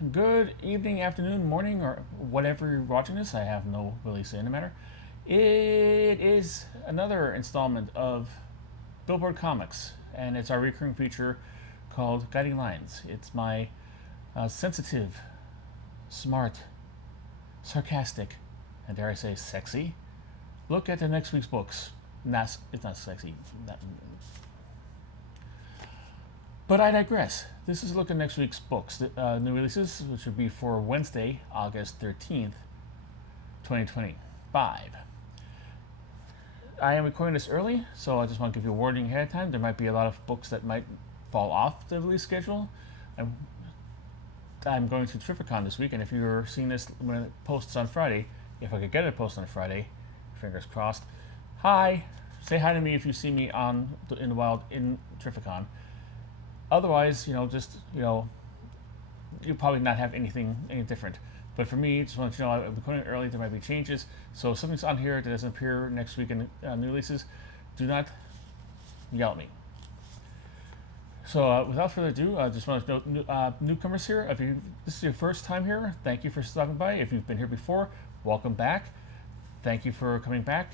good evening, afternoon, morning, or whatever you're watching this. I have no really say in the matter. It is another installment of Billboard Comics, and it's our recurring feature called Guiding Lines. It's my sensitive, smart, sarcastic, and dare I say sexy look at the next week's books. It's not sexy. But I digress. This is a look at next week's books, the new releases, which will be for Wednesday, August 13th, 2025. I am recording this early, so I just want to give you a warning ahead of time. There might be a lot of books that might fall off the release schedule. I'm going to Terrificon this week, and if you're seeing this when it posts on Friday, if I could get it posted on Friday, fingers crossed, hi! Say hi to me if you see me in the wild in Terrificon. Otherwise, you'll probably not have anything any different. But for me, just want to let you know, I'm recording early, there might be changes. So if something's on here that doesn't appear next week in new releases, do not yell at me. So without further ado, I just want to note newcomers here. If this is your first time here, thank you for stopping by. If you've been here before, welcome back. Thank you for coming back.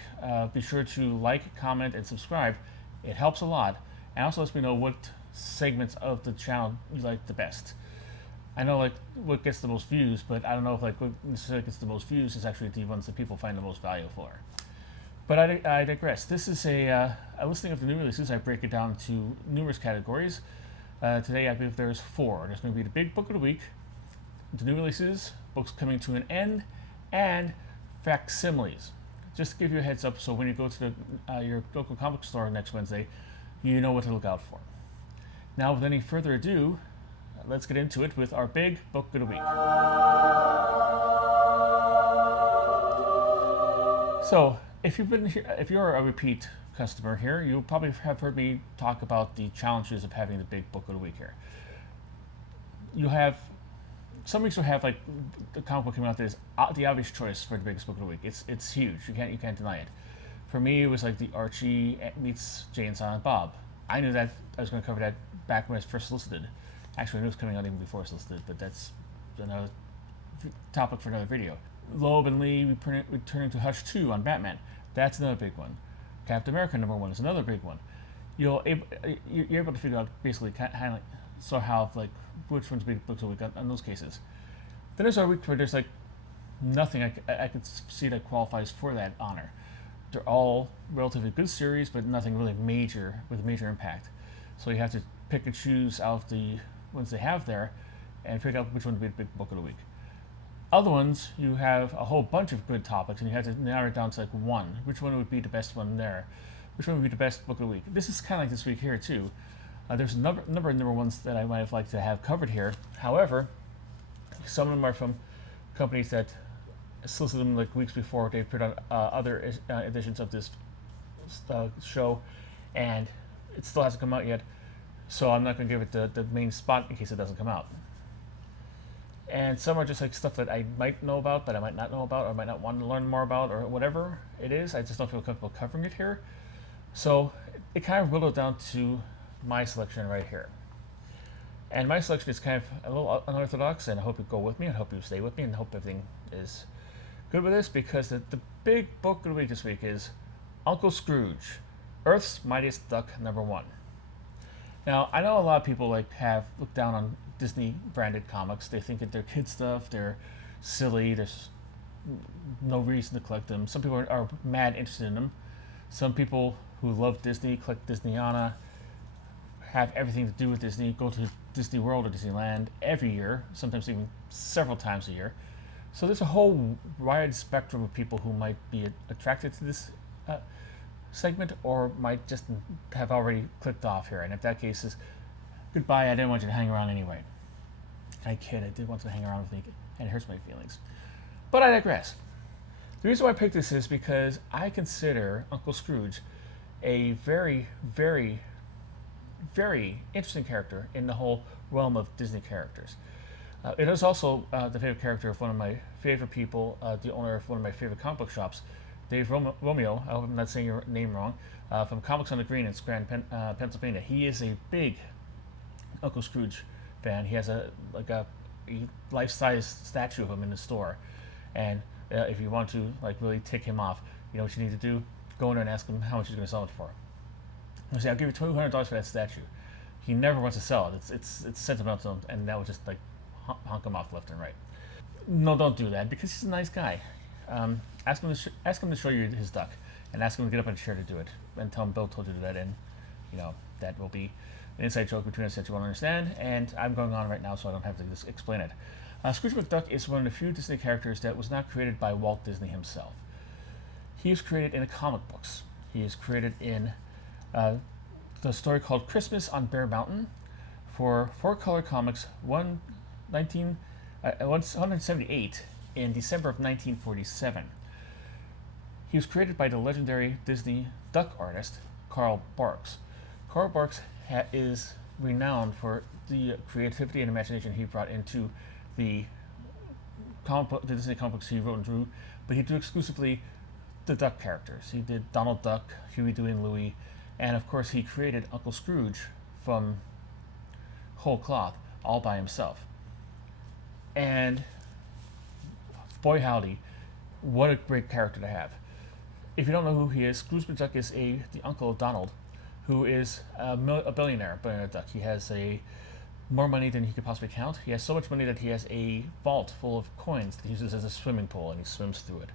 Be sure to like, comment, and subscribe. It helps a lot. And also lets me know what segments of the channel you like the best. I know what gets the most views, but I don't know if what necessarily gets the most views is actually the ones that people find the most value for. But I digress. This is a listing of the new releases. I break it down to numerous categories. Today I believe there's 4. There's going to be the big book of the week, the new releases, books coming to an end, and facsimiles. Just to give you a heads up, so when you go to your local comic store next Wednesday, you know what to look out for. Now, with any further ado, let's get into it with our big book of the week. So, if you've been here, if you're a repeat customer here, you probably have heard me talk about the challenges of having the big book of the week here. You have some weeks will have the comic book coming out that is the obvious choice for the biggest book of the week. It's huge. You can't deny it. For me, it was like the Archie meets Jay and Silent Bob. I knew that I was going to cover that back when it was first solicited. Actually, I knew it was coming out even before it was solicited, but that's another topic for another video. Loeb and Lee returning to Hush 2 on Batman. That's another big one. Captain America #1 is another big one. You're able to figure out basically kind of how which ones be books a week on those cases. Then there's our week where there's nothing I could see that qualifies for that honor. They're all relatively good series, but nothing really major with major impact. So you have to pick and choose out of the ones they have there and figure out which one would be the big book of the week. Other ones, you have a whole bunch of good topics, and you have to narrow it down to one. Which one would be the best one there? Which one would be the best book of the week? This is kind of like this week here, too. There's a number of number ones that I might have liked to have covered here. However, some of them are from companies that solicited them weeks before they put on other editions of this show, and it still hasn't come out yet. So I'm not going to give it the main spot in case it doesn't come out. And some are just stuff that I might know about, but I might not know about, or might not want to learn more about, or whatever it is. I just don't feel comfortable covering it here. So it kind of whittled down to my selection right here. And my selection is kind of a little unorthodox, and I hope you go with me, and I hope you stay with me, and I hope everything is good with this, because the big book of the week this week is Uncle Scrooge, Earth's Mightiest Duck #1. Now, I know a lot of people have looked down on Disney-branded comics. They think that they're kid stuff, they're silly, there's no reason to collect them. Some people are mad interested in them. Some people who love Disney, collect Disneyana, have everything to do with Disney, go to Disney World or Disneyland every year, sometimes even several times a year. So there's a whole wide spectrum of people who might be attracted to this segment, or might just have already clicked off here. And if that case is goodbye, I didn't want you to hang around anyway. I kid, I did want to hang around with me, and it hurts my feelings. But I digress. The reason why I picked this is because I consider Uncle Scrooge a very, very, very interesting character in the whole realm of Disney characters. It is also the favorite character of one of my favorite people, the owner of one of my favorite comic book shops, Dave Romeo. I hope I'm not saying your name wrong. From Comics on the Green in Scranton, Pennsylvania. He is a big Uncle Scrooge fan. He has a a life-size statue of him in the store, and if you want to like really tick him off, you know what you need to do: go in there and ask him how much he's going to sell it for. You say, I'll give you $200 for that statue. He never wants to sell it. It's sentimental, and that would just like honk him off left and right. No, don't do that because he's a nice guy. Ask him to show you his duck, and ask him to get up on a chair to do it, and tell him Bill told you to do that. And you know that will be an inside joke between us that you won't understand. And I'm going on right now, so I don't have to just explain it. Scrooge McDuck is one of the few Disney characters that was not created by Walt Disney himself. He was created in the comic books. He is created in the story called Christmas on Bear Mountain for 4-Color Comics 178 in December of 1947. He was created by the legendary Disney duck artist Carl Barks. Carl Barks is renowned for the creativity and imagination he brought into the Disney comic books he wrote and drew, but he drew exclusively the duck characters. He did Donald Duck, Huey, Dewey, and Louie, and of course he created Uncle Scrooge from whole cloth, all by himself. And boy howdy, what a great character to have. If you don't know who he is, Scrooge McDuck is the uncle of Donald, who is a billionaire duck. He has more money than he could possibly count. He has so much money that he has a vault full of coins that he uses as a swimming pool, and he swims through it.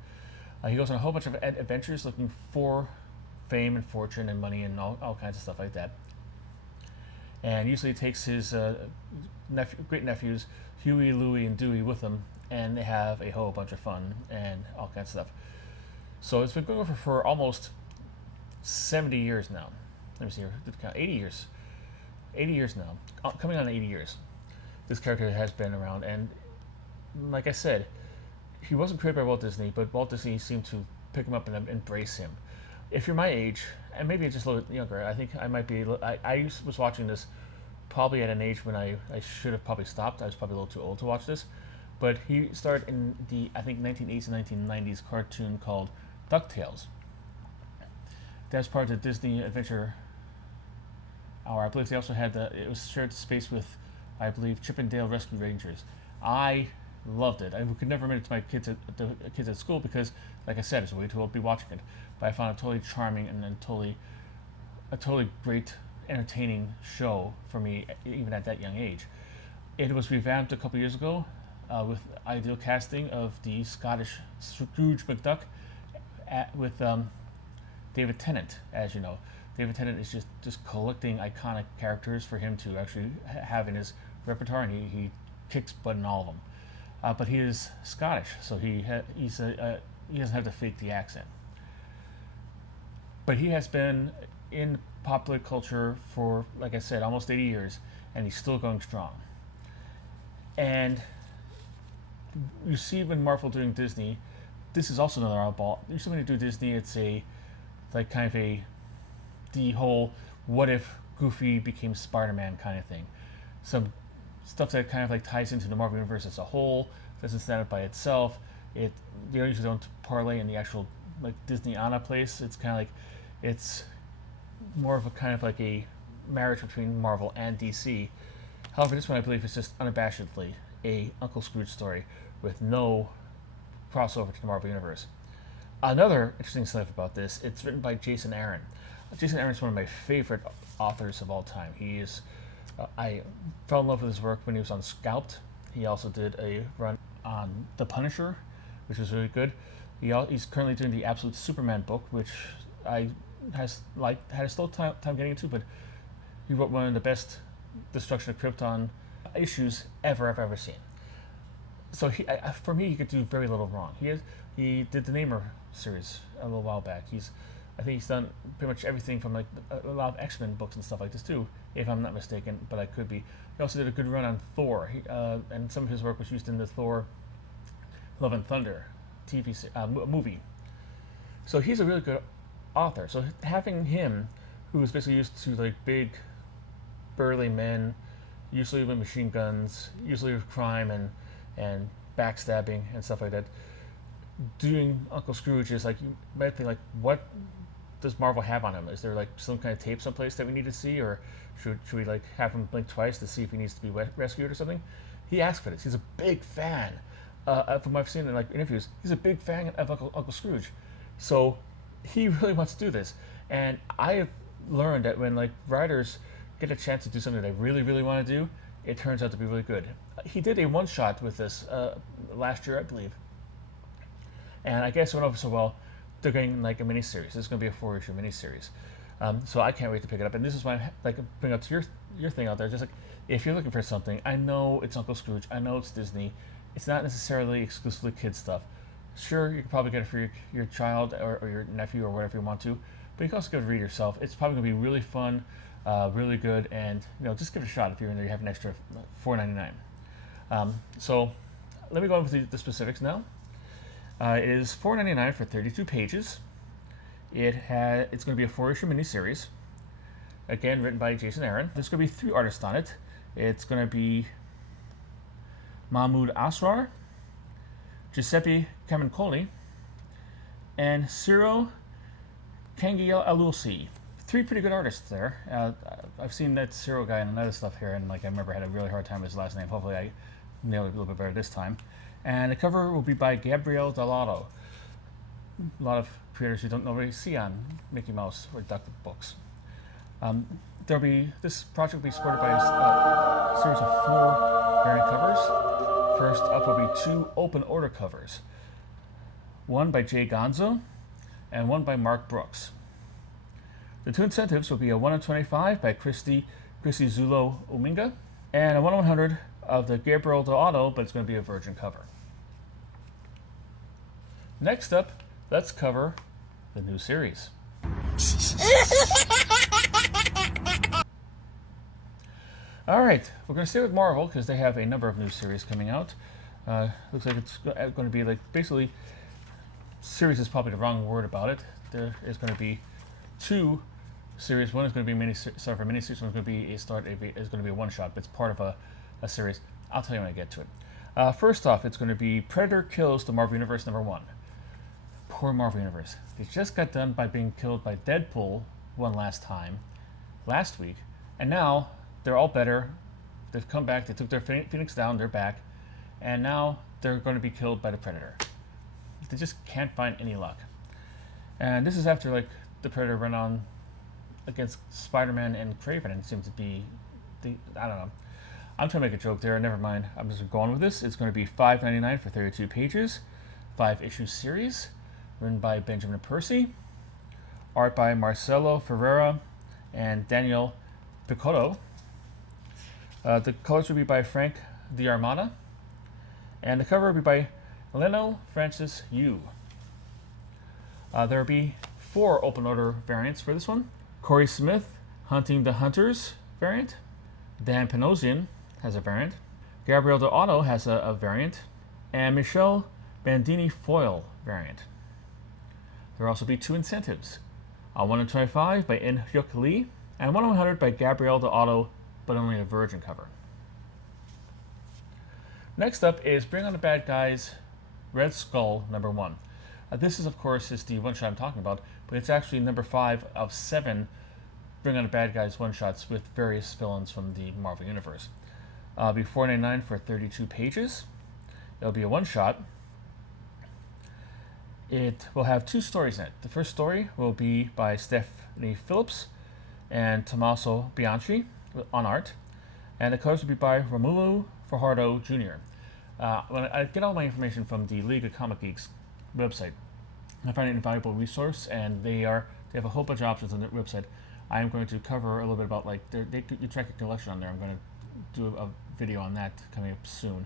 He goes on a whole bunch of adventures looking for fame and fortune and money and all kinds of stuff like that. And usually takes his great nephews, Huey, Louie, and Dewey, with him, and they have a whole bunch of fun and all kinds of stuff. So it's been going on for almost 70 years now. Let me see here, 80 years. 80 years now, coming on 80 years. This character has been around, and like I said, he wasn't created by Walt Disney, but Walt Disney seemed to pick him up and embrace him. If you're my age, and maybe just a little bit younger, I think I might be. I was watching this probably at an age when I should have probably stopped. I was probably a little too old to watch this. But he started in the, I think, 1980s and 1990s cartoon called DuckTales. That's part of the Disney Adventure Hour. I believe they also had it was shared space with, I believe, Chip and Dale Rescue Rangers. I loved it. I could never admit it to my kids at school because, like I said, it's way too old to be watching it. But I found it totally charming and then a totally great, entertaining show for me, even at that young age. It was revamped a couple years ago with ideal casting of the Scottish Scrooge McDuck with David Tennant, as you know. David Tennant is just collecting iconic characters for him to actually have in his repertoire, and he kicks butt in all of them. But he is Scottish, so he doesn't have to fake the accent. But he has been in popular culture for, like I said, almost 80 years, and he's still going strong. And you see when Marvel doing Disney, this is also another oddball. Usually when you do Disney, it's the whole what if Goofy became Spider-Man kind of thing. Some stuff that kind of like ties into the Marvel universe as a whole, doesn't stand up by itself. They usually don't parlay in the actual like Disney Anna place. It's kind of like, it's more of a kind of like a marriage between Marvel and DC. However, this one I believe is just unabashedly a Uncle Scrooge story with no crossover to the Marvel universe. Another interesting stuff about this, it's written by Jason Aaron. Jason Aaron is one of my favorite authors of all time. He is, I fell in love with his work when he was on Scalped. He also did a run on The Punisher, which was really good. He's currently doing the Absolute Superman book, which I had a slow time getting into, but he wrote one of the best Destruction of Krypton issues ever I've ever seen. So for me, he could do very little wrong. He did the Namor series a little while back. I think he's done pretty much everything from like a lot of X-Men books and stuff like this too, if I'm not mistaken, but I could be. He also did a good run on Thor, and some of his work was used in the Thor Love and Thunder movie. So he's a really good author. So having him, who is basically used to like big, burly men, usually with machine guns, usually with crime and backstabbing and stuff like that, doing Uncle Scrooge is like, you might think like, what does Marvel have on him? Is there like some kind of tape someplace that we need to see, or should we like have him blink twice to see if he needs to be rescued or something? He asked for this. He's a big fan. From what I've seen in like interviews, he's a big fan of Uncle Scrooge. So he really wants to do this. And I have learned that when like writers get a chance to do something they really, really want to do, it turns out to be really good. He did a one-shot with this last year, I believe. And I guess it went over so well, they're getting like a mini-series. This is going to be a 4-issue mini-series. So I can't wait to pick it up. And this is why I like bring up to your thing out there. Just like, if you're looking for something, I know it's Uncle Scrooge. I know it's Disney. It's not necessarily exclusively kids stuff. Sure, you can probably get it for your child or your nephew or whatever you want to, but you can also give it to read yourself. It's probably going to be really fun, really good, and just give it a shot if you're in there. You have an extra $4.99. So let me go over the specifics now. It is $4.99 for 32 pages. It's going to be a 4-issue miniseries. Again, written by Jason Aaron. There's going to be 3 artists on it. It's going to be Mahmoud Asrar, Giuseppe Camuncoli, and Ciro Kangiel-Alusi. 3 pretty good artists there. I've seen that Ciro guy and other stuff here, and like I remember I had a really hard time with his last name. Hopefully I nailed it a little bit better this time. And the cover will be by Gabriel Dell'Otto. A lot of creators you don't normally see on Mickey Mouse or Duck books. This project will be supported by a series of 4 variant covers. First up will be 2 open order covers. One by Jay Gonzo and one by Mark Brooks. The 2 incentives will be a 1 in 25 by Chrissy Zulo Uminga and a 1 in 100 of the Gabriel Dell'Otto, but it's going to be a virgin cover. Next up, let's cover the new series. Alright, we're going to stay with Marvel because they have a number of new series coming out. Looks like it's going to be like, basically, series is probably the wrong word about it. There is going to be 2 series. One is going to be miniseries, one is going to be is going to be a one-shot, but it's part of a series. I'll tell you when I get to it. First off, it's going to be Predator Kills the Marvel Universe #1. Poor Marvel Universe. They just got done by being killed by Deadpool one last time, last week, and now they're all better. They've come back, they took their Phoenix down, they're back, and now they're going to be killed by the Predator. They just can't find any luck. And this is after like the Predator ran on against Spider-Man and Kraven and seemed to be, I don't know. I'm trying to make a joke there, never mind. I'm just going with this. It's going to be $5.99 for 32 pages, 5-issue series, written by Benjamin Percy, art by Marcelo Ferreira and Daniel Picotto. The colors will be by Frank D'Armata, and the cover will be by Leno Francis Yu. There will be 4 open order variants for this one. Corey Smith, Hunting the Hunters variant. Dan Panosian has a variant. Gabriel Dell'Otto has a variant. And Michelle Bandini foil variant. There will also be 2 incentives. A 1 in 25 by In Hyuk Lee, and 1 in 100 by Gabriel Dell'Otto, but only a virgin cover. Next up is Bring on the Bad Guys Red Skull #1. This is, of course, the one-shot I'm talking about, but it's actually number 5 of 7 Bring on the Bad Guys one-shots with various villains from the Marvel Universe. It'll be $4.99 for 32 pages. It'll be a one-shot. It will have 2 stories in it. The first story will be by Stephanie Phillips and Tommaso Bianchi on art, and the covers will be by Romulo Fajardo Jr. When I get all my information from the League of Comic Geeks website, I find it an invaluable resource, and they have a whole bunch of options on their website. I am going to cover a little bit about like you track your collection on there. I'm going to do a video on that coming up soon,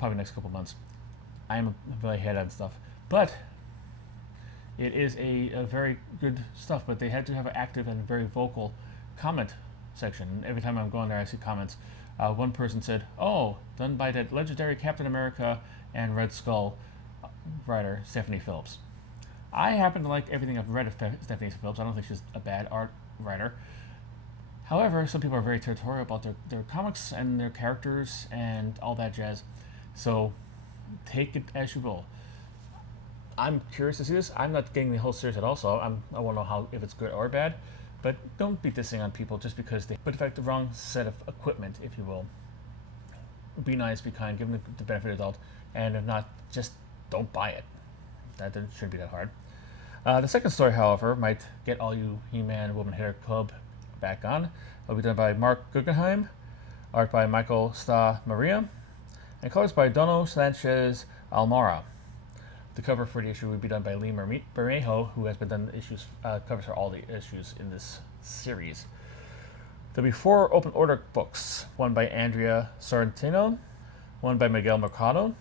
probably next couple months. I am really ahead on stuff, but it is a very good stuff. But they had to have an active and very vocal comment section. Every time I'm going there, I see comments. One person said, "Oh, done by that legendary Captain America and Red Skull writer Stephanie Phillips." I happen to like everything I've read of Stephanie Phillips. I don't think she's a bad art writer. However, some people are very territorial about their comics and their characters and all that jazz. So take it as you will. I'm curious to see this. I'm not getting the whole series at all, so I won't know if it's good or bad. But don't be dissing on people just because they put the wrong set of equipment, if you will. be nice, be kind, give them the benefit of the doubt, and if not, just don't buy it. That shouldn't be that hard. The second story, however, might get all you He-Man Woman Hater Club back on. It'll be done by Mark Guggenheim, art by Michael Sta Maria, and colors by Dono Sanchez Almara. The cover for the issue would be done by Lee Bermejo, who has been done covers for all the issues in this series. There'll be 4 open order books, one by Andrea Sorrentino, one by Miguel Mercado.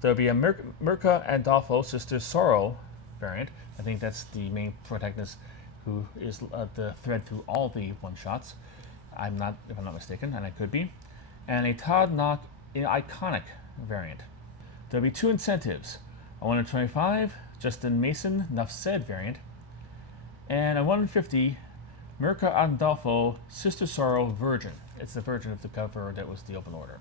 There'll be a Mirka Andolfo Sister Sorrow variant. I think that's the main protagonist who is the thread through all the one-shots. If I'm not mistaken, and I could be. And a Todd Knock Iconic variant. There'll be 2 incentives. A 125 Justin Mason Nuff Said variant, and a 150 Mirka Andolfo Sister Sorrow Virgin. It's the version of the cover that was the open order.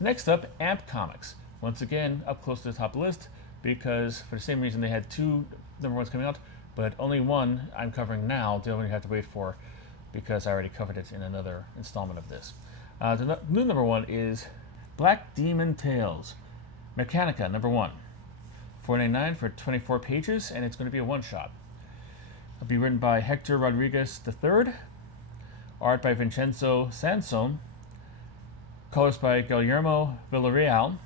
Next up, Amp Comics. Once again, up close to the top of the list, because for the same reason they had 2 number 1s coming out, but only one I'm covering now. The other one you have to wait for, because I already covered it in another installment of this. The new number 1 is Black Demon Tales, Mechanica number 1. $4.99 for 24 pages, and it's going to be a one-shot. It'll be written by Hector Rodriguez III, art by Vincenzo Sansone, colors by Guillermo Villarreal,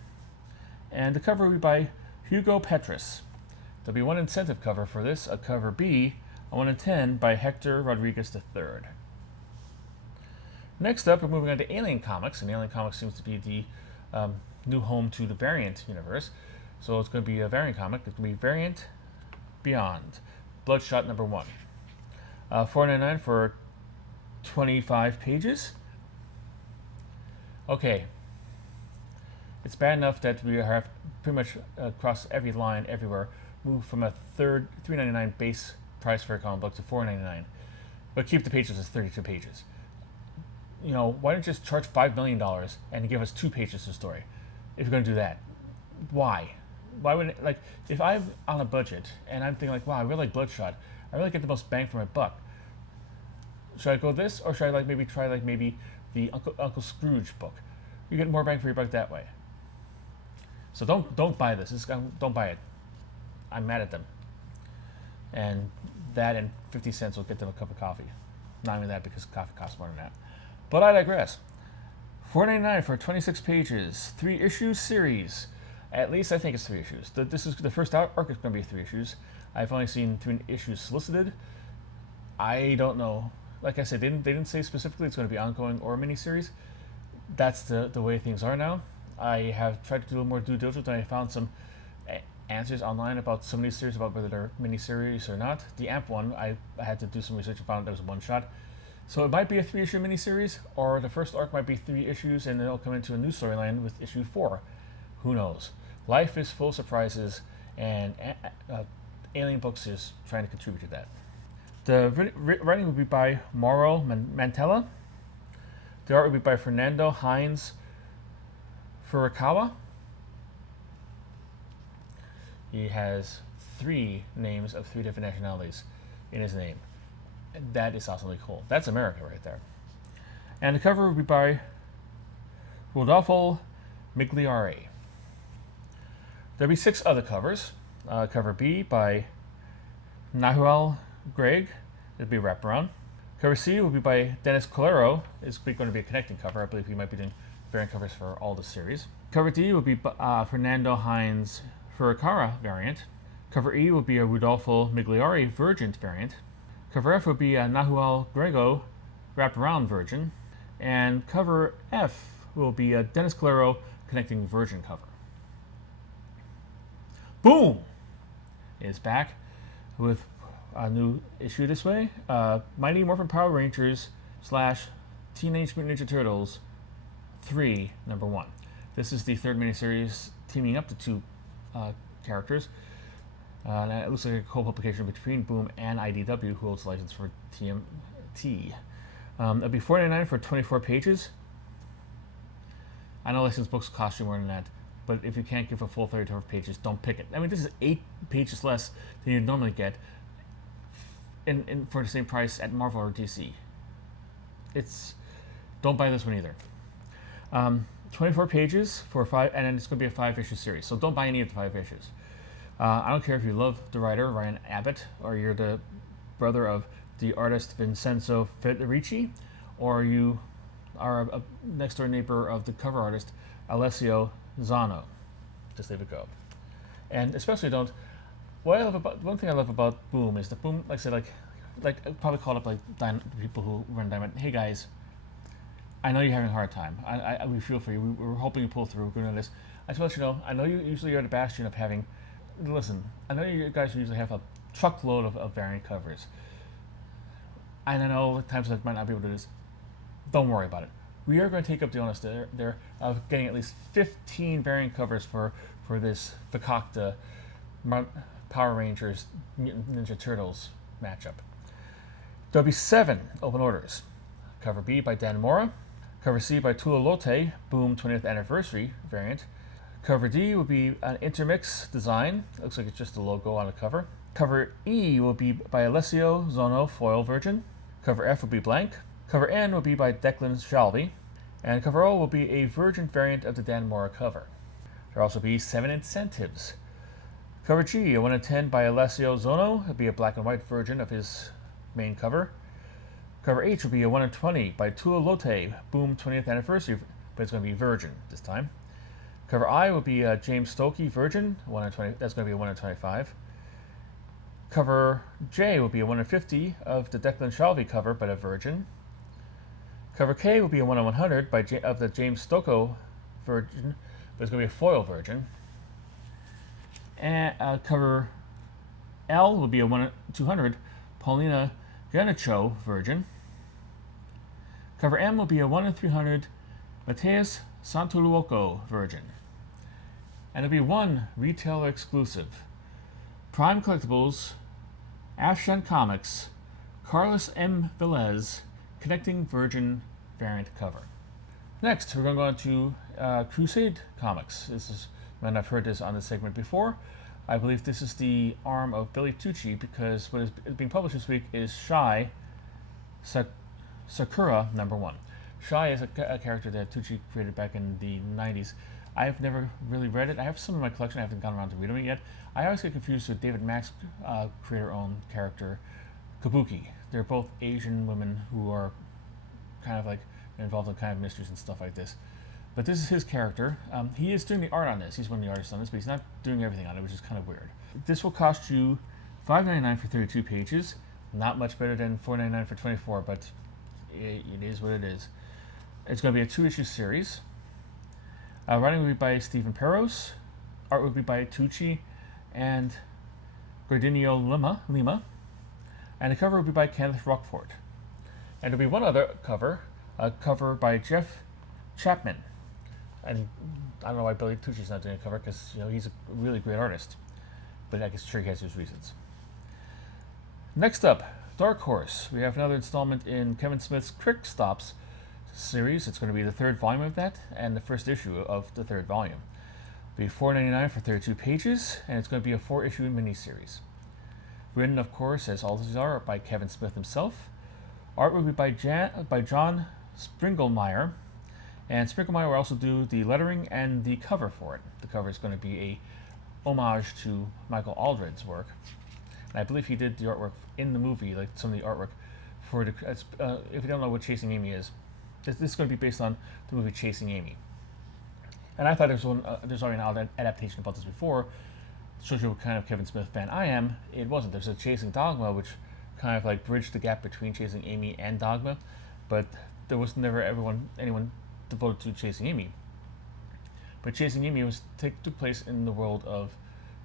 and the cover will be by Hugo Petrus. There'll be 1 incentive cover for this, a cover B, a 1 in 10 by Hector Rodriguez III. Next up, we're moving on to Alien Comics, and Alien Comics seems to be the new home to the Variant universe. So it's going to be a variant comic. It's going to be Variant Beyond, Bloodshot number 1. $4.99 for 25 pages. Okay. It's bad enough that we have pretty much across every line, everywhere, moved from a $3.99 base price for a comic book to $4.99. But keep the pages as 32 pages. You know, why don't you just charge $5 million and give us 2 pages of story? If you're going to do that. Why? Why would it, like, if I'm on a budget and I'm thinking like, wow, I really like Bloodshot, I really get the most bang for my buck. Should I go this, or should I maybe try the Uncle Scrooge book? You get more bang for your buck that way. So don't buy this. Don't buy it. I'm mad at them. And that and 50 cents will get them a cup of coffee. Not even that, because coffee costs more than that. But I digress. $4.99 for 26 pages, 3-issue series. At least I think it's 3 issues. This is the first arc is going to be 3 issues. I've only seen 3 issues solicited. I don't know. Like I said, they didn't say specifically it's going to be ongoing or a miniseries. That's the way things are now. I have tried to do a little more due diligence, and I found some answers online about some of these series, about whether they're miniseries or not. The AMP one, I had to do some research and found that was a one-shot. So it might be a 3-issue miniseries, or the first arc might be 3 issues, and then it'll come into a new storyline with issue 4. Who knows? Life is full of surprises, and Alien Books is trying to contribute to that. The writing will be by Mauro Mantella. The art will be by Fernando Hines Furukawa. He has 3 names of 3 different nationalities in his name. And that is awesomely cool. That's America right there. And the cover will be by Rodolfo Migliari. There'll be 6 other covers. Cover B by Nahuel Gregg. It'll be wraparound. Cover C will be by Dennis Colero. It's going to be a connecting cover. I believe he might be doing variant covers for all the series. Cover D will be Fernando Hines Furukawa variant. Cover E will be a Rodolfo Migliari Virgin variant. Cover F will be a Nahuel Grego wraparound Virgin. And cover F will be a Dennis Colero connecting Virgin cover. Boom! Is back with a new issue this way. Mighty Morphin Power Rangers / Teenage Mutant Ninja Turtles 3, number 1. This is the 3rd miniseries teaming up the 2 characters. And it looks like a co-publication between Boom and IDW, who holds the license for TMT. It'll be $4.99 for 24 pages. I know licensed books cost you more than that, but if you can't give a full 32 pages, don't pick it. I mean, this is 8 pages less than you'd normally get for the same price at Marvel or DC. Don't buy this one either. 24 pages for 5, and then it's going to be a 5-issue series. So don't buy any of the 5 issues. I don't care if you love the writer Ryan Abbott, or you're the brother of the artist Vincenzo Federici, or you are a next door neighbor of the cover artist Alessio Zano. Just leave it go. And especially don't. One thing I love about Boom is that Boom, like I said, like I probably called up like people who run Diamond. Hey guys, I know you're having a hard time. We feel for you. We're hoping you pull through. We're doing this. I just want you to know. I know you usually are the bastion of having. Listen, I know you guys usually have a truckload of variant covers. And I know at times I might not be able to do this. Don't worry about it. We are going to take up the onus there of getting at least 15 variant covers for this Fakakta Power Rangers Mutant Ninja Turtles matchup. There'll be 7 open orders. Cover B by Dan Mora. Cover C by Tula Lotte, Boom 20th Anniversary variant. Cover D will be an intermix design. It looks like it's just a logo on the cover. Cover E will be by Alessio Zono, foil version. Cover F will be blank. Cover N will be by Declan Shalvey. And cover O will be a virgin variant of the Dan Mora cover. There will also be 7 incentives. Cover G, a 1 in 10 by Alessio Zono. It'll be a black and white version of his main cover. Cover H will be a 1 in 20 by Tula Lotte, Boom 20th Anniversary, but it's going to be virgin this time. Cover I will be a James Stokey Virgin, 1 in 20. That's going to be a 1 in 25. Cover J will be a 1 in 50 of the Declan Shalvey cover, but a Virgin. Cover K will be a 1 in 100 of the James Stocco Virgin, but it's going to be a foil Virgin. And cover L will be a 1 in 200 Paulina Ganicho Virgin. Cover M will be a 1 in 300 Mateus Santoluoco Virgin. And it'll be 1 retailer exclusive. Prime Collectibles, Afshan Comics, Carlos M. Velez, Connecting Virgin variant cover. Next, we're going to go on to Crusade Comics. This is, and I've heard this on this segment before. I believe this is the arm of Billy Tucci, because what is being published this week is Shy Sakura #1. Shy is a character that Tucci created back in the 90s. I've never really read it. I have some in my collection. I haven't gone around to read them yet. I always get confused with David Mack's creator-owned character, Kabuki. They're both Asian women who are kind of like involved in kind of mysteries and stuff like this. But this is his character. He is doing the art on this. He's one of the artists on this, but he's not doing everything on it, which is kind of weird. This will cost you $5.99 for 32 pages. Not much better than $4.99 for 24, but it is what it is. It's going to be a 2-issue series. Writing will be by Stephen Peros. Art will be by Tucci and Gordinio Lima. And the cover will be by Kenneth Rockford. And there'll be one other cover, a cover by Jeff Chapman. And I don't know why Billy Tucci's not doing a cover, because he's a really great artist. But I guess sure he has his reasons. Next up, Dark Horse. We have another installment in Kevin Smith's Quick Stops series. It's going to be the 3rd volume of that, and the first issue of the 3rd volume. It'll be $4.99 for 32 pages, and it's going to be a 4-issue miniseries. Written, of course, as all these are, by Kevin Smith himself. Art will be by John Springelmeyer, and Springelmeyer will also do the lettering and the cover for it. The cover is going to be a homage to Michael Aldred's work. And I believe he did the artwork in the movie, like some of the artwork for the. If you don't know what Chasing Amy is, this is going to be based on the movie Chasing Amy. And I thought there's already an adaptation about this before. Shows you what kind of Kevin Smith fan I am. It wasn't. There's a Chasing Dogma, which kind of like bridged the gap between Chasing Amy and Dogma, but there was never anyone devoted to Chasing Amy. But Chasing Amy took place in the world of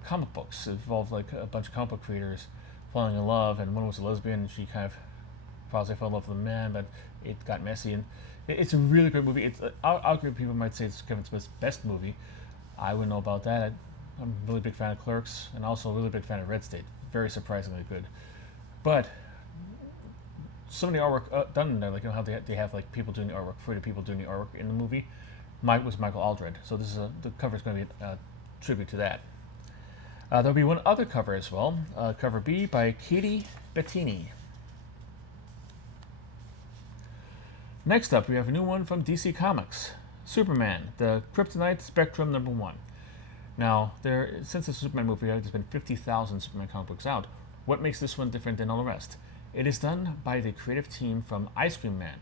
comic books. It involved like a bunch of comic book creators falling in love, and one was a lesbian, and she kind of probably fell in love with a man, but it got messy. And it's a really great movie. Arguably, people might say it's Kevin Smith's best movie. I wouldn't know about that. I'm a really big fan of Clerks, and also a really big fan of Red State. Very surprisingly good. But some of the artwork done in there, like how they have like people doing the artwork for the people doing the artwork in the movie, was Michael Aldred. So the cover is going to be a tribute to that. There'll be one other cover as well, cover B by Katie Bettini. Next up, we have a new one from DC Comics. Superman, the Kryptonite Spectrum #1. Now, since the Superman movie, there's been 50,000 Superman comic books out. What makes this one different than all the rest? It is done by the creative team from Ice Cream Man.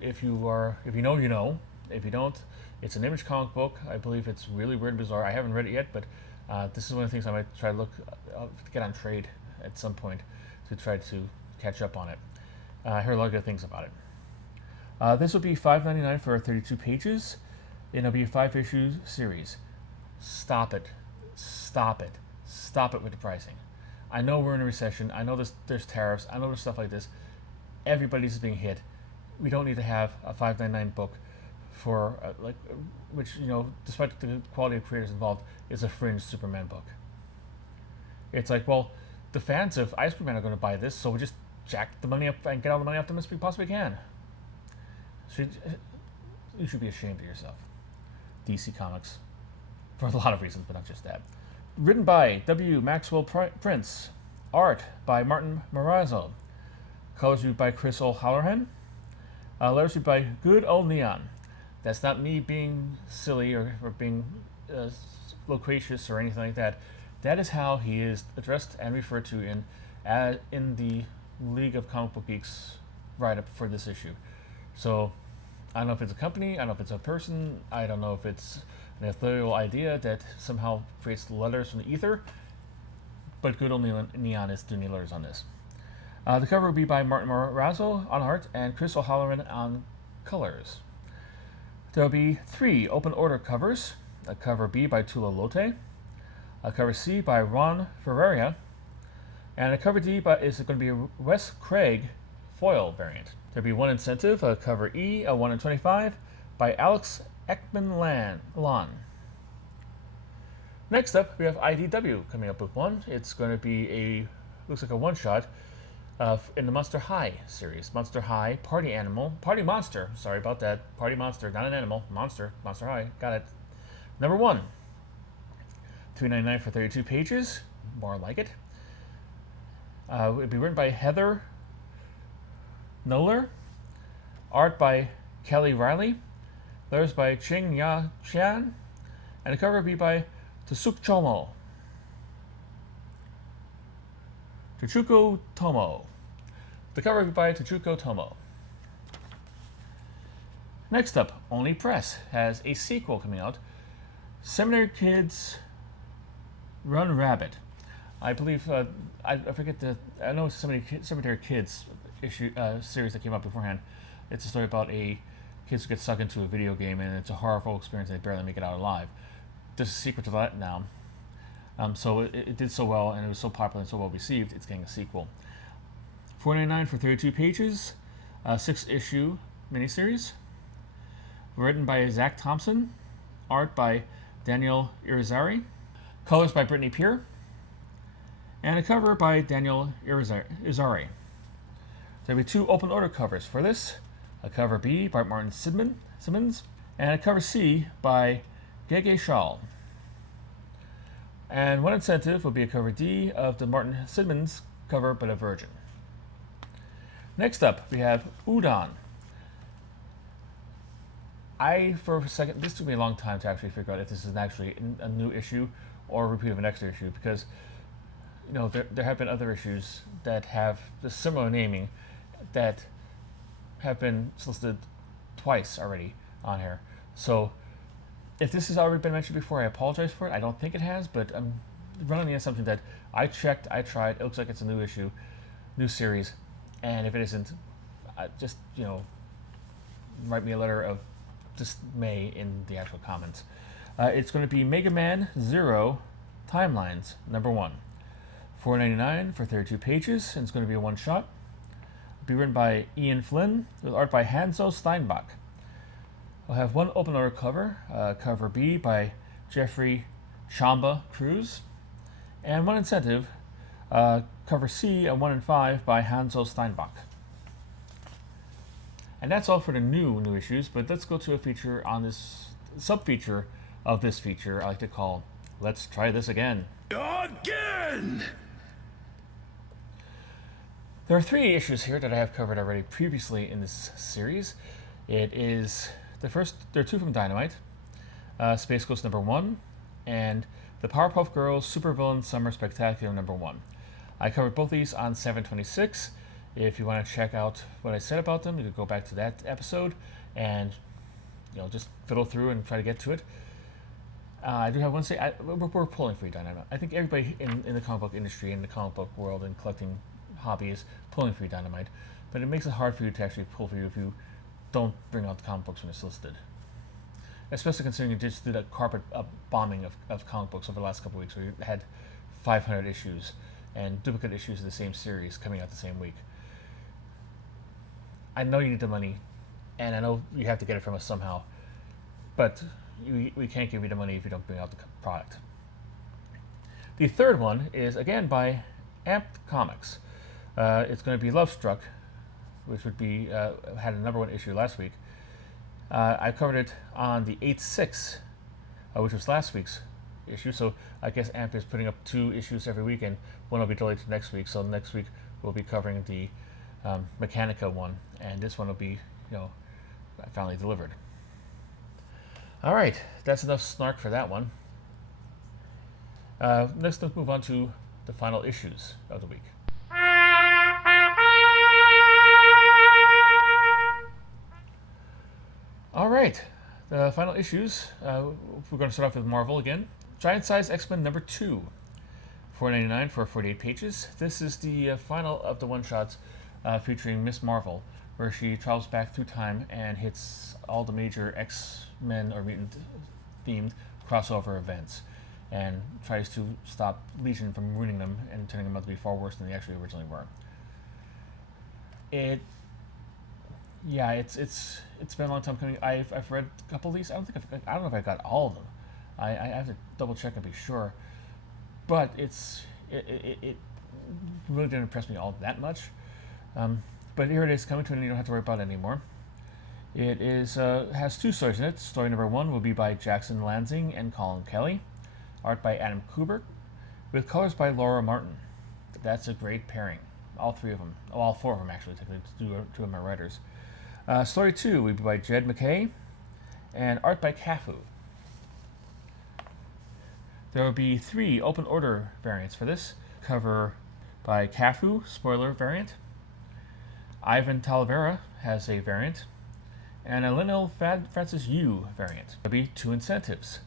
If you know, you know. If you don't, it's an Image comic book. I believe it's really weird and bizarre. I haven't read it yet, but this is one of the things I might try to get on trade at some point to try to catch up on it. I heard a lot of good things about it. This will be $5.99 for 32 pages, and it'll be a 5-issue series. Stop it. Stop it. Stop it with the pricing. I know we're in a recession. I know there's tariffs. I know there's stuff like this. Everybody's being hit. We don't need to have a $5.99 book for which, despite the quality of creators involved, is a fringe Superman book. It's like, well, the fans of Ice Cream Man are going to buy this, so we just jack the money up and get all the money off them as we possibly can. You should be ashamed of yourself, DC Comics, for a lot of reasons, but not just that. Written by W. Maxwell Prince. Art by Martin Morazzo. Colors by Chris O'Halloran. Letters by Good Old Neon. That's not me being silly or being loquacious or anything like that. That is how he is addressed and referred to in the League of Comic Book Geeks write-up for this issue. So, I don't know if it's a company, I don't know if it's a person, I don't know if it's an ethereal idea that somehow creates letters from the ether, but Good Old Neon is doing the letters on this. The cover will be by Martin Morazzo on art and Chris O'Halloran on colors. There will be 3 open order covers. A cover B by Tula Lote, a cover C by Ron Ferreira, and a cover D is going to be a Wes Craig foil variant. There'll be 1 incentive, a cover E, a 1 in 25, by Alex Ekman-Lon. Next up, we have IDW coming up with one. It's going to be looks like a one-shot in the Monster High series. Monster High, Party Monster, sorry about that. Party Monster, not an animal, Monster High, got it. #1, $3.99 for 32 pages, more like it. It'll be written by Heather Noller, art by Kelly Riley, letters by Ching Ya Qian, and the cover will be by Tetsuko Tomo. The cover will be by Tetsuko Tomo. Next up, Only Press has a sequel coming out, Seminary Kids Run Rabbit. I believe, I forget I know Cemetery Kids series that came out beforehand. It's a story about kids who get sucked into a video game, and it's a horrible experience and they barely make it out alive. There's a sequel to that now. So it did so well, and it was so popular and so well received, it's getting a sequel. $4.99 for 32 pages, 6-issue miniseries. Written by Zach Thompson, art by Daniel Irizarry, colors by Brittany Peer, and a cover by Daniel Irizarry. There will be 2 open order covers for this, a cover B by Martin Simmons, and a cover C by Gege Shaw. And 1 incentive will be a cover D of the Martin Simmons cover, but a virgin. Next up, we have Udon. For a second, this took me a long time to actually figure out if this is actually a new issue or a repeat of an extra issue, because there have been other issues that have the similar naming that have been solicited twice already on here. So if this has already been mentioned before, I apologize for it. I don't think it has, but I'm running the assumption that I checked, I tried, it looks like it's a new issue, new series, and if it isn't, just, write me a letter of dismay in the actual comments. It's going to be Mega Man Zero Timelines, #1. $4.99 for 32 pages, and it's going to be a one-shot. It'll be written by Ian Flynn, with art by Hanzo Steinbach. We'll have 1 open order cover, cover B by Jeffrey Chamba Cruz, and 1 incentive, cover C, a 1 in 5 by Hanzo Steinbach. And that's all for the new issues, but let's go to a feature on this sub-feature of this feature I like to call Let's Try This Again. Again! There are 3 issues here that I have covered already previously in this series. It is There are two from Dynamite. Space Ghost #1 and the Powerpuff Girls Supervillain Summer Spectacular #1. I covered both these on 726. If you want to check out what I said about them, you could go back to that episode and just fiddle through and try to get to it. I do have one to say, we're pulling for you, Dynamite. I think everybody in the comic book industry, in the comic book world, and collecting hobby is pulling for you, Dynamite. But it makes it hard for you to actually pull for you if you don't bring out the comic books when it's listed. Especially considering you just did a carpet bombing of comic books over the last couple of weeks, where you had 500 issues and duplicate issues of the same series coming out the same week. I know you need the money, and I know you have to get it from us somehow, but we can't give you the money if you don't bring out the product. The third one is, again, by Amp Comics. It's going to be Love Struck, which would be had a #1 issue last week. I covered it on the 8/6, which was last week's issue, so I guess Amp is putting up 2 issues every week, and one will be delayed to next week, so next week we'll be covering the Mechanica one, and this one will be, finally delivered. Alright, that's enough snark for that one. Next, let's move on to the final issues of the week. Alright, the final issues. We're going to start off with Marvel again. Giant Size X-Men #2, $4.99 for 48 pages. This is the final of the one-shots featuring Miss Marvel, where she travels back through time and hits all the major X-Men or mutant-themed crossover events, and tries to stop Legion from ruining them and turning them out to be far worse than they actually originally were. It's been a long time coming. I've read a couple of these. I don't know if I got all of them. I have to double check and be sure, but it really didn't impress me all that much. But here it is, coming to an end. You don't have to worry about it anymore. It has 2 stories in it. Story #1 will be by Jackson Lansing and Colin Kelly, art by Adam Kubert, with colors by Laura Martin. That's a great pairing. All 3 of them, all 4 of them actually. Technically, 2 of my writers. Story 2 will be by Jed McKay, and art by Cafu. There will be 3 open order variants for this. Cover by Cafu, spoiler variant. Ivan Talavera has a variant, and a Lionel Francis Yu variant. There'll be 2 incentives.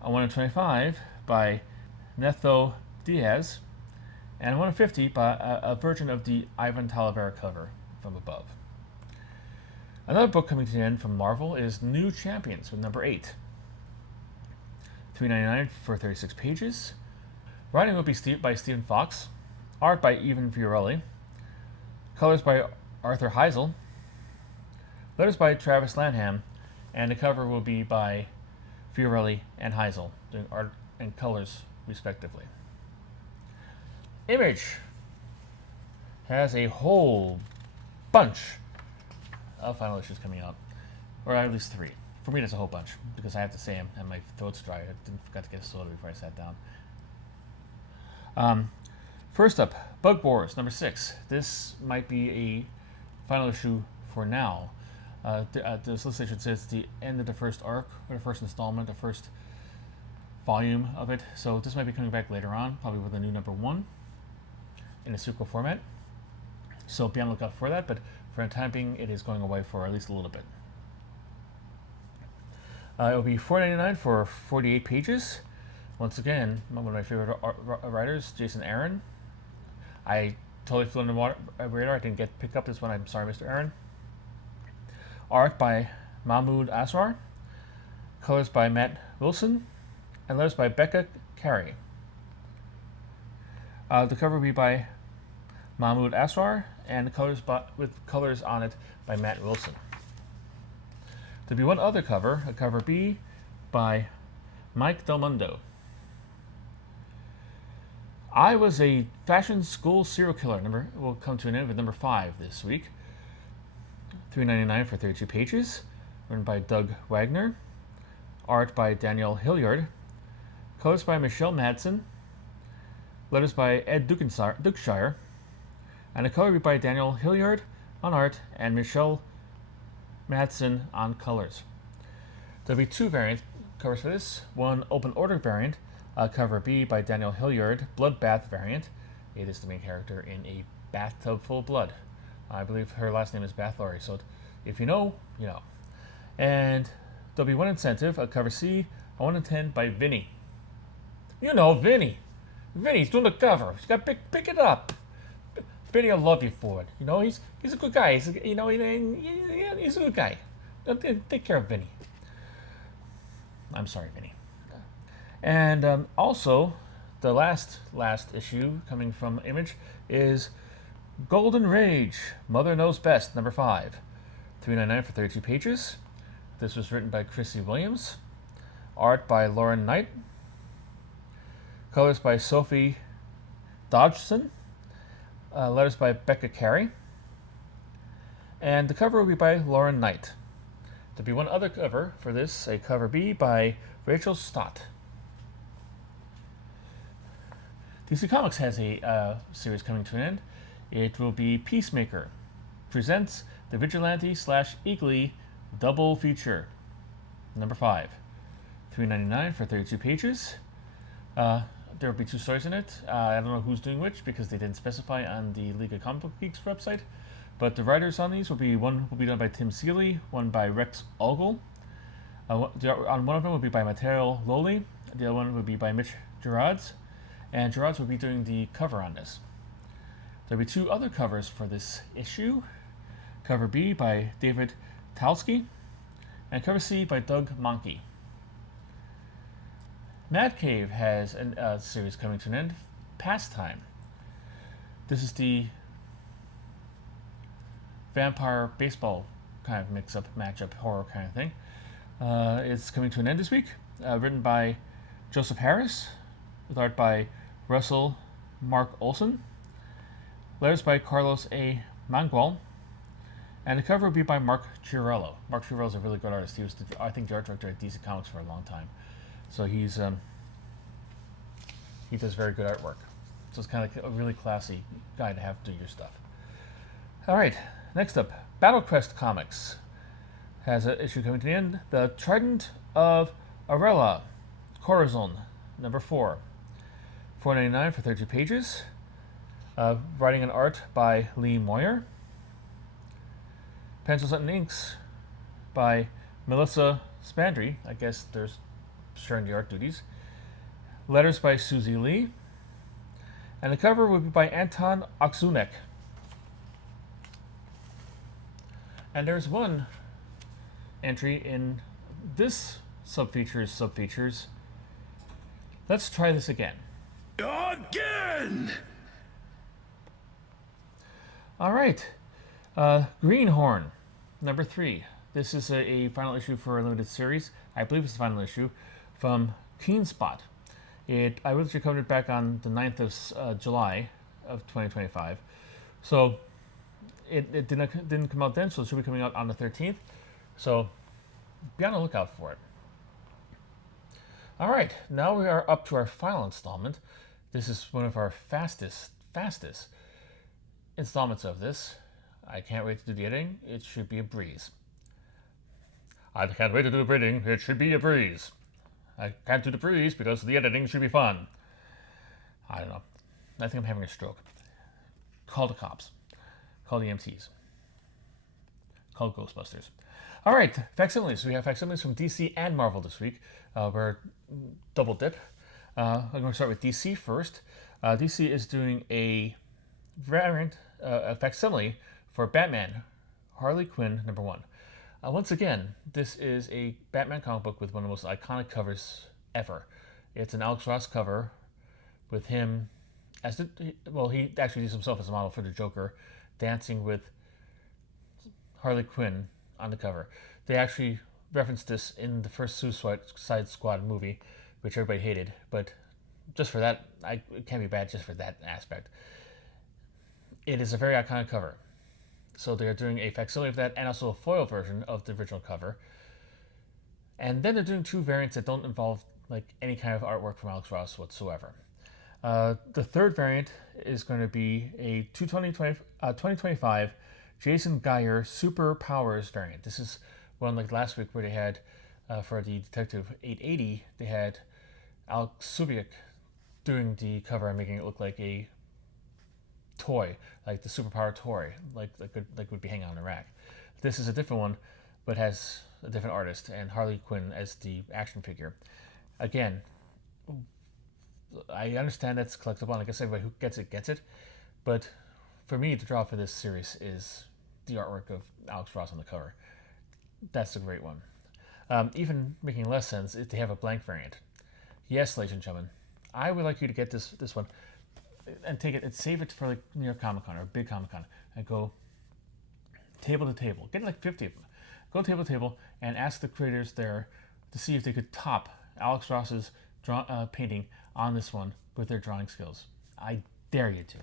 A 125 by Netho Diaz, and a 150 by a version of the Ivan Talavera cover from above. Another book coming to the end from Marvel is New Champions with #8. $3.99 for 36 pages. Writing will be by Stephen Fox, art by Ivan Fiorelli, colors by Arthur Heisel, letters by Travis Lanham, and the cover will be by Fiorelli and Heisel, doing art and colors respectively. Image has a whole bunch of final issues coming out, or at least 3. For me, that's a whole bunch, because I have to say them and my throat's dry. I forgot to get a soda before I sat down. First up, Bug Wars #6. This might be a final issue for now. This list says it's the end of the first arc, or the first installment, the first volume of it. So this might be coming back later on, probably with a new #1 in a sequel format. So be on the lookout for that, but for the time being, it is going away for at least a little bit. It will be $4.99 for 48 pages. Once again, one of my favorite writers, Jason Aaron. I totally flew under the radar. I didn't get pick up this one. I'm sorry, Mr. Aaron. Art by Mahmoud Asrar, colors by Matt Wilson, and letters by Becca Carey. The cover will be by Mahmoud Asrar, and the colors with colors on it by Matt Wilson. There'll be one other cover, a cover B by Mike Del Mundo. I Was a Fashion School Serial Killer will come to an end with #5 this week. $3.99 for 32 pages, written by Doug Wagner, art by Daniel Hilliard, colors by Michelle Madsen, letters by Ed Dukeshire, and a color by Daniel Hilliard on art and Michelle Madsen on colors. There'll be two variant covers for this. One open order variant, cover B by Daniel Hilliard, Bloodbath variant. It is the main character in a bathtub full of blood. I believe her last name is Bathory, so if you know, you know. And there'll be one incentive, cover C, a 1 in 10 by Vinny. You know, Vinny. Vinny's doing the cover. He's got to pick it up. Vinny will love you for it. You know, he's a good guy. He's a good guy. Take care of Vinny. I'm sorry, Vinny. And also, the last issue coming from Image is Golden Rage, Mother Knows Best, number 5. $3.99 for 32 pages. This was written by Chrissy Williams. Art by Lauren Knight. Colors by Sophie Dodgson. Letters by Becca Carey. And the cover will be by Lauren Knight. There'll be one other cover for this, a cover B by Rachel Stott. DC Comics has a series coming to an end. It will be Peacemaker presents the Vigilante / Eagly double feature, number 5. $3.99 for 32 pages. There will be 2 stories in it. I don't know who's doing which because they didn't specify on the League of Comic Book Geeks website. But the writers on these one will be done by Tim Seeley, one by Rex Ogle. On one of them will be by Matteo Loli. The other one will be by Mitch Gerards. And Gerards will be doing the cover on this. There'll be 2 other covers for this issue. Cover B by David Talski, and cover C by Doug Monkey. Mad Cave has a series coming to an end, Pastime. This is the vampire baseball kind of mix-up, matchup, horror kind of thing. It's coming to an end this week, written by Joseph Harris, with art by Russell Mark Olson, letters by Carlos A. Mangual, and the cover will be by Mark Chiarello. Mark Chiarello is a really good artist. He was, I think, the art director at DC Comics for a long time. So he does very good artwork. So it's kind of like a really classy guy to have do your stuff. All right, next up, BattleQuest Comics has an issue coming to the end. The Trident of Arella, Corazon, number 4. $4.99 for 32 pages. Writing and art by Lee Moyer. Pencils and inks by Melissa Spandry. I guess there's sharing the art duties. Letters by Susie Lee. And the cover will be by Anton Oksunek. And there's one entry in this subfeatures. Let's try this again. Again! All right. Greenhorn, number 3. This is a final issue for a limited series. I believe it's the final issue from Keenspot. I originally covered it back on the 9th of July of 2025. So it didn't come out then, so it should be coming out on the 13th. So be on the lookout for it. All right, now we are up to our final installment. This is one of our fastest installments of this. I can't wait to do the editing. It should be a breeze. I can't wait to do the editing. It should be a breeze. I can't do the breeze because the editing should be fun. I don't know. I think I'm having a stroke. Call the cops. Call the EMTs. Call Ghostbusters. All right, facsimiles. We have facsimiles from DC and Marvel this week. We're double dip. I'm going to start with DC first. DC is doing a variant, a facsimile for Batman, Harley Quinn, number 1. Once again, this is a Batman comic book with one of the most iconic covers ever. It's an Alex Ross cover with him as he actually uses himself as a model for the Joker, dancing with Harley Quinn on the cover. They actually referenced this in the first Suicide Squad movie, which everybody hated, but just for that, it can't be bad just for that aspect. It is a very iconic cover. So they're doing a facsimile of that and also a foil version of the original cover. And then they're doing 2 variants that don't involve like any kind of artwork from Alex Ross whatsoever. The third variant is going to be a 2025 Jason Geyer Superpowers variant. This is one like last week where they had for the Detective 880, they had Alex Subiak doing the cover and making it look like a toy, like the superpower toy, like would be hanging on a rack. This is a different one, but has a different artist and Harley Quinn as the action figure. Again, I understand that's collectible, and I guess everybody who gets it. But for me, the draw for this series is the artwork of Alex Ross on the cover. That's a great one. Even making less sense is they have a blank variant. Yes, ladies and gentlemen, I would like you to get this one and take it and save it for like New York Comic Con or Big Comic Con and go table to table. Get like 50 of them. Go table to table and ask the creators there to see if they could top Alex Ross's painting on this one with their drawing skills. I dare you to.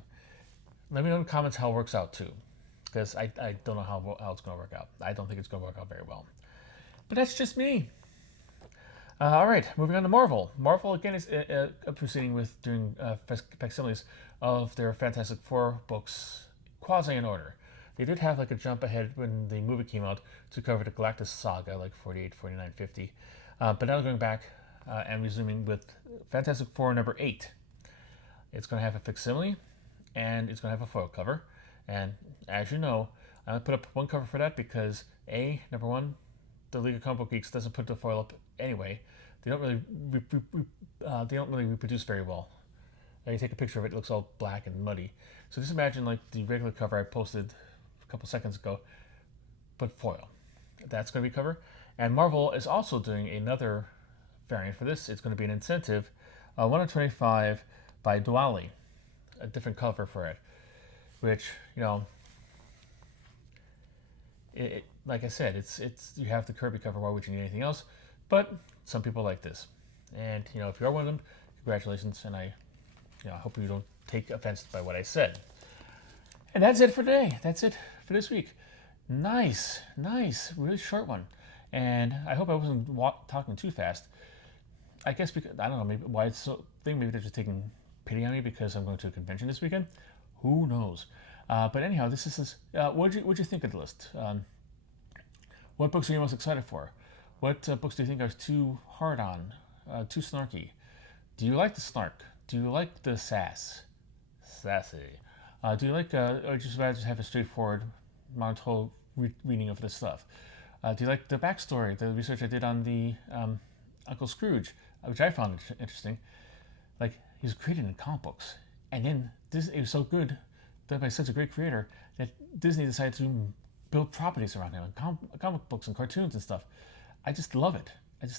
Let me know in the comments how it works out too, because I don't know how it's going to work out. I don't think it's going to work out very well. But that's just me. All right, moving on to Marvel. Marvel, again, is proceeding with doing facsimiles of their Fantastic Four books, quasi in order. They did have like a jump ahead when the movie came out to cover the Galactus saga, like 48, 49, 50. But now going back and resuming with Fantastic Four number 8. It's going to have a facsimile, and it's going to have a foil cover. And as you know, I'm going to put up one cover for that because number one, the League of Comic Book Geeks doesn't put the foil up anyway. They don't really reproduce very well. You take a picture of it, it looks all black and muddy. So just imagine like the regular cover I posted a couple seconds ago, but foil. That's going to be cover. And Marvel is also doing another variant for this. It's going to be an incentive, 125 by Duali, a different cover for it, which, you know, like I said, it's you have the Kirby cover. Why would you need anything else? But some people like this, and you know, if you are one of them, congratulations. And I hope you don't take offense by what I said. And that's it for today. That's it for this week. Nice, really short one. And I hope I wasn't talking too fast. I guess because I don't know maybe why it's so. Maybe they're just taking pity on me because I'm going to a convention this weekend. Who knows? But anyhow, this is what'd you think of the list? What books are you most excited for? What books do you think are too hard on, too snarky? Do you like the snark? Do you like the sassy? Do you like, or just rather just have a straightforward, monotone reading of this stuff? Do you like the backstory, the research I did on the Uncle Scrooge, which I found interesting? Like, he was created in comic books, and then it was so good done by such a great creator that Disney decided to build properties around him, comic books and cartoons and stuff. I just love it.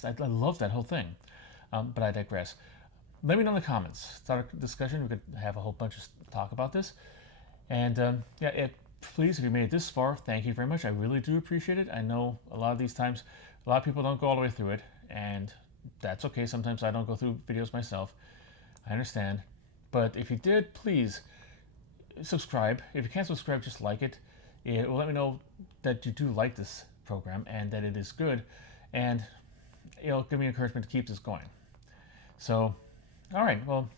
I love that whole thing. But I digress. Let me know in the comments. Start a discussion. We could have a whole bunch of talk about this. And please, if you made it this far, thank you very much. I really do appreciate it. I know a lot of these times, a lot of people don't go all the way through it, and that's okay. Sometimes I don't go through videos myself. I understand. But if you did, please subscribe. If you can't subscribe, just like it. It will let me know that you do like this program and that it is good, and it'll give me encouragement to keep this going. So, all right, well,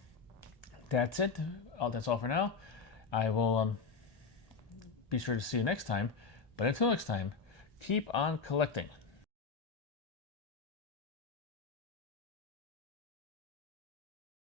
that's it. That's all for now. I will be sure to see you next time. But until next time, keep on collecting.